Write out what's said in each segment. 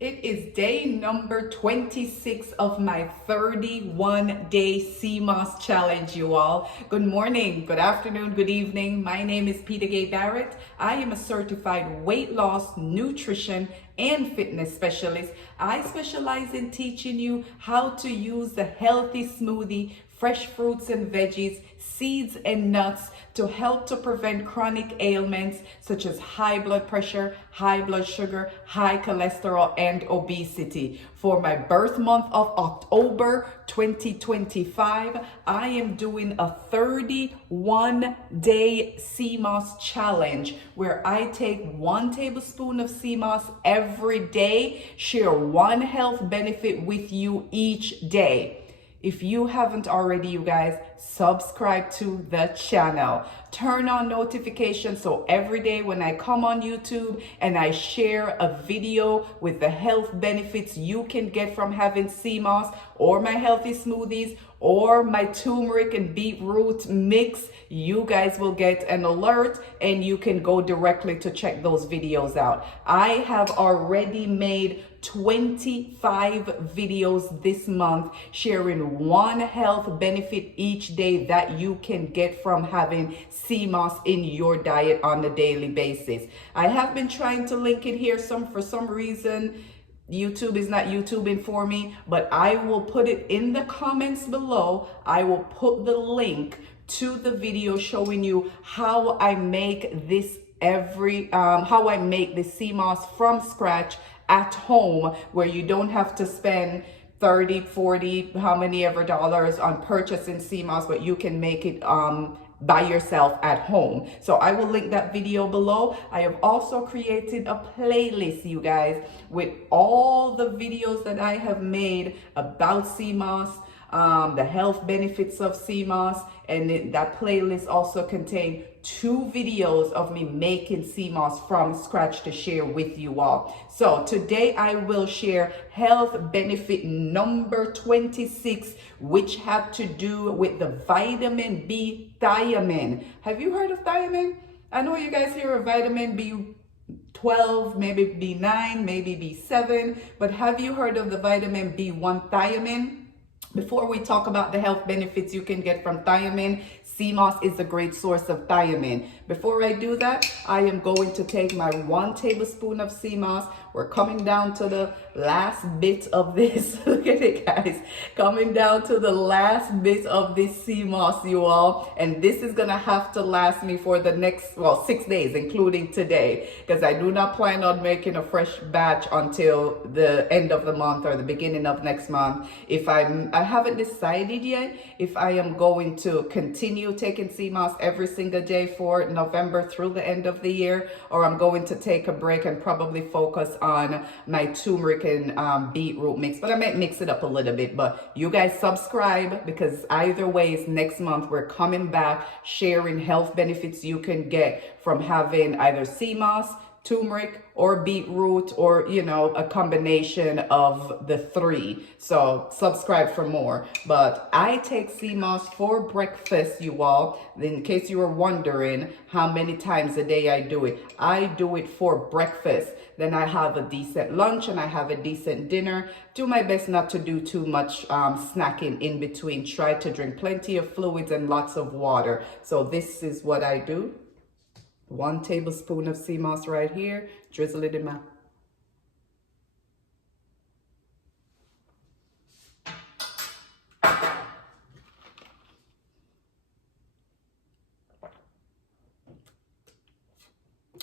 It is day number 26 of my 31-day Seamoss challenge, you all. Good morning, good afternoon, good evening. My name is Peter Gay Barrett. I am a certified weight loss, nutrition, and fitness specialist. I specialize in teaching you how to use the healthy smoothie, fresh fruits and veggies, seeds and nuts to help to prevent chronic ailments such as high blood pressure, high blood sugar, high cholesterol, and obesity. For my birth month of October 2025, I am doing a 31-day Seamoss challenge where I take 1 tablespoon of Seamoss every day, share one health benefit with you each day. If you haven't already, you guys, subscribe to the channel. Turn on notifications so every day when I come on YouTube and I share a video with the health benefits you can get from having Seamoss or my healthy smoothies or my turmeric and beetroot mix, you guys will get an alert and you can go directly to check those videos out. I have already made 25 videos this month sharing one health benefit each day that you can get from having Seamoss in your diet on a daily basis. I have been trying to link it here for some reason. YouTube is not YouTubing for me, but I will put it in the comments below. I will put the link to the video showing you how I make this how I make the Seamoss from scratch at home, where you don't have to spend 30, 40, how many ever dollars on purchasing Seamoss, but you can make it by yourself at home. So I will link that video below. I have also created a playlist, you guys, with all the videos that I have made about Seamoss, the health benefits of Seamoss, and that playlist also contains 2 videos of me making Seamoss from scratch to share with you all. So today I will share health benefit number 26, which have to do with the vitamin B thiamine. Have you heard of thiamine? I know you guys hear of vitamin B12, maybe B9, maybe B7, but have you heard of the vitamin B1 thiamine? Before we talk about the health benefits you can get from thiamine, Seamoss is a great source of thiamine. Before I do that, I am going to take my 1 tablespoon of Seamoss. We're coming down to the last bit of this. Look at it, guys. Coming down to the last bit of this Seamoss, you all. And this is going to have to last me for the next, 6 days, including today, because I do not plan on making a fresh batch until the end of the month or the beginning of next month. I haven't decided yet if I am going to continue taking Seamoss every single day for November through the end of the year, or I'm going to take a break and probably focus on my turmeric and beetroot mix. But I might mix it up a little bit. But you guys subscribe, because either ways, next month we're coming back sharing health benefits you can get from having either Seamoss, turmeric, or beetroot, or a combination of the 3. So subscribe for more. But I take Seamoss for breakfast, you all. In case you were wondering how many times a day I do it for breakfast. Then I have a decent lunch and I have a decent dinner. Do my best not to do too much snacking in between. Try to drink plenty of fluids and lots of water. So this is what I do. 1 tablespoon of Seamoss right here. Drizzle it in my...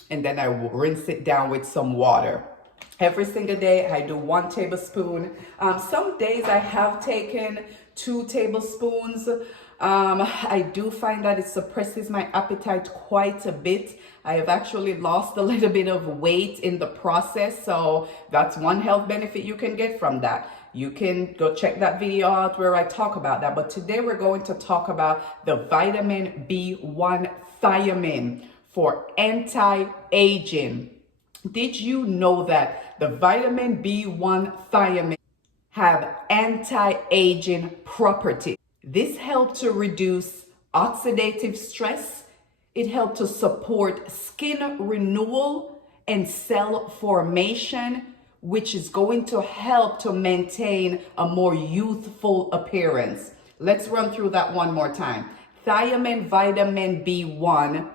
And then I will rinse it down with some water. Every single day I do 1 tablespoon. Some days I have taken 2 tablespoons. I do find that it suppresses my appetite quite a bit. I have actually lost a little bit of weight in the process. So that's one health benefit you can get from that. You can go check that video out where I talk about that. But today we're going to talk about the vitamin B1 thiamine for anti-aging. Did you know that the vitamin B1 thiamine have anti-aging properties? This helps to reduce oxidative stress. It helps to support skin renewal and cell formation, which is going to help to maintain a more youthful appearance. Let's run through that one more time. Thiamine vitamin B1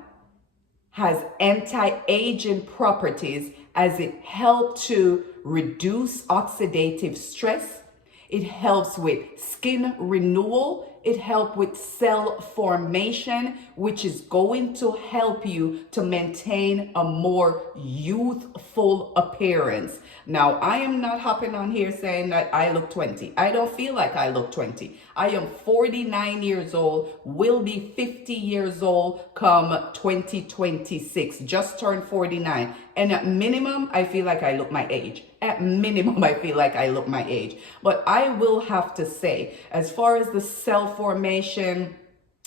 has anti-aging properties as it helps to reduce oxidative stress. It helps with skin renewal. It helps with cell formation, which is going to help you to maintain a more youthful appearance. Now, I am not hopping on here saying that I look 20. I don't feel like I look 20. I am 49 years old, will be 50 years old come 2026, just turned 49. And at minimum, I feel like I look my age. At minimum, I feel like I look my age. But I will have to say, as far as the cell formation,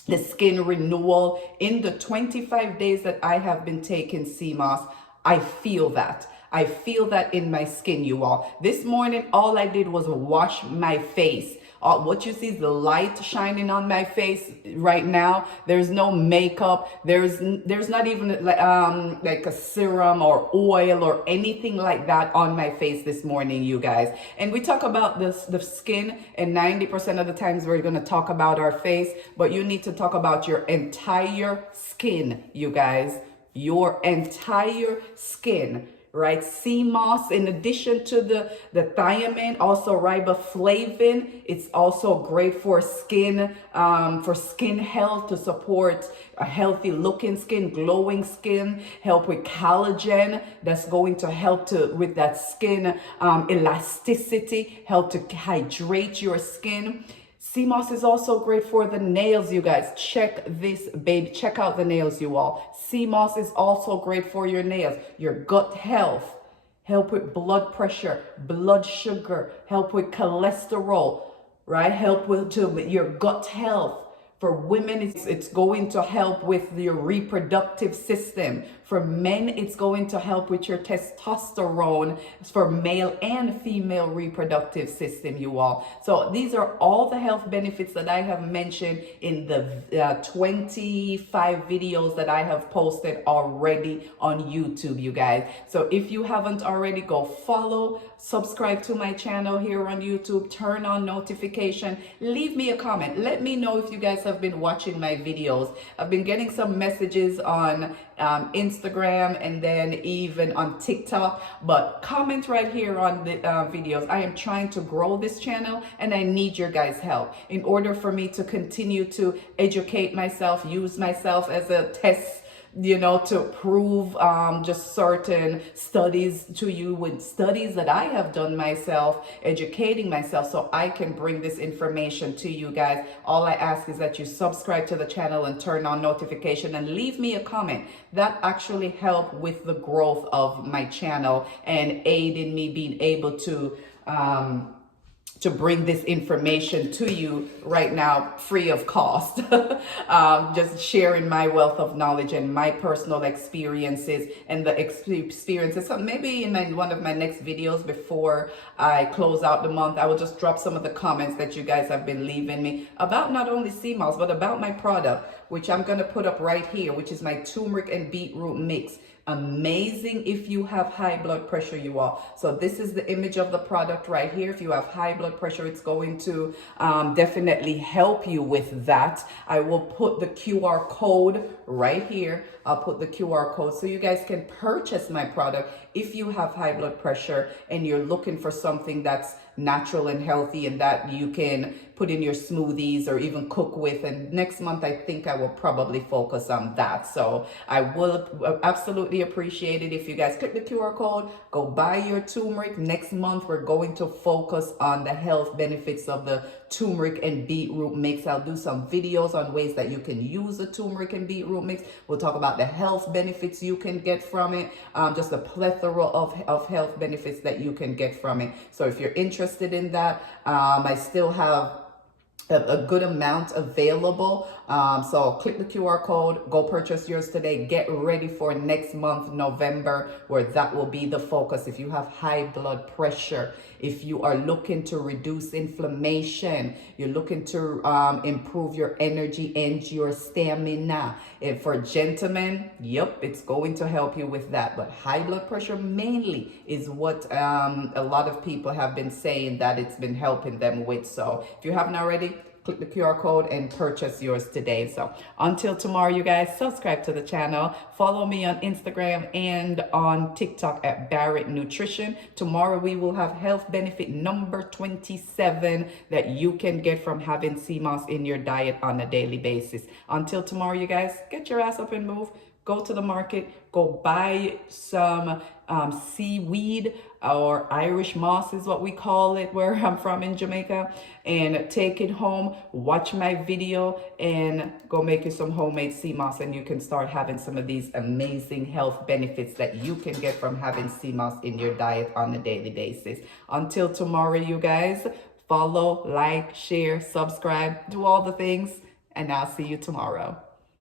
the skin renewal, in the 25 days that I have been taking Seamoss, I feel that. I feel that in my skin, you all. This morning, all I did was wash my face. What you see is the light shining on my face right now. There's no makeup. There's not even like a serum or oil or anything like that on my face this morning, you guys. And we talk about the skin, and 90% of the times we're going to talk about our face, but you need to talk about your entire skin, you guys. Your entire skin. Right, Seamoss, in addition to the thiamine, also riboflavin. It's also great for skin health, to support a healthy looking skin, glowing skin, help with collagen. That's going to help with that skin elasticity, help to hydrate your skin. Seamoss is also great for the nails, you guys. Check this, baby. Check out the nails, you all. Seamoss is also great for your nails, your gut health, help with blood pressure, blood sugar, help with cholesterol, right? Help with your gut health. For women, it's going to help with your reproductive system. For men, it's going to help with your testosterone. It's for male and female reproductive system, you all. So these are all the health benefits that I have mentioned in the 25 videos that I have posted already on YouTube, you guys. So if you haven't already, go follow, subscribe to my channel here on YouTube, turn on notification, leave me a comment. Let me know if you guys have been watching my videos. I've been getting some messages on Instagram and then even on TikTok, but comment right here on the videos. I am trying to grow this channel and I need your guys' help in order for me to continue to educate myself, use myself as a test, you know, to prove just certain studies to you, with studies that I have done myself, educating myself, so I can bring this information to you guys. All I ask is that you subscribe to the channel and turn on notification and leave me a comment. That actually helps with the growth of my channel and aid in me being able to bring this information to you right now free of cost. Just sharing my wealth of knowledge and my personal experiences and the experiences. So maybe in one of my next videos before I close out the month, I will just drop some of the comments that you guys have been leaving me about not only Seamoss, but about my product, which I'm going to put up right here, which is my turmeric and beetroot mix. Amazing if you have high blood pressure, you all. So this is the image of the product right here. If you have high blood pressure, it's going to definitely help you with that. I will put the QR code right here. I'll put the QR code so you guys can purchase my product if you have high blood pressure and you're looking for something that's natural and healthy and that you can put in your smoothies or even cook with. And next month, I think I will probably focus on that. So I will absolutely appreciate it if you guys click the QR code, go buy your turmeric. Next month, we're going to focus on the health benefits of the turmeric and beetroot mix. I'll do some videos on ways that you can use the turmeric and beetroot mix. We'll talk about the health benefits you can get from it, just a plethora of health benefits that you can get from it. So if you're interested in that, I still have a good amount available So click the QR code, go purchase yours today. Get ready for next month, November, where that will be the focus. If you have high blood pressure, if you are looking to reduce inflammation, you're looking to improve your energy and your stamina. And for gentlemen, yep, it's going to help you with that. But high blood pressure mainly is what a lot of people have been saying that it's been helping them with. So if you haven't already, click the QR code and purchase yours today. So until tomorrow, you guys, subscribe to the channel. Follow me on Instagram and on TikTok at Barrett Nutrition. Tomorrow we will have health benefit number 27 that you can get from having Seamoss in your diet on a daily basis. Until tomorrow, you guys, get your ass up and move. Go to the market, go buy some seaweed, or Irish moss is what we call it where I'm from in Jamaica, and take it home, watch my video, and go make you some homemade sea moss, and you can start having some of these amazing health benefits that you can get from having sea moss in your diet on a daily basis. Until tomorrow, you guys, follow, like, share, subscribe, do all the things, and I'll see you tomorrow.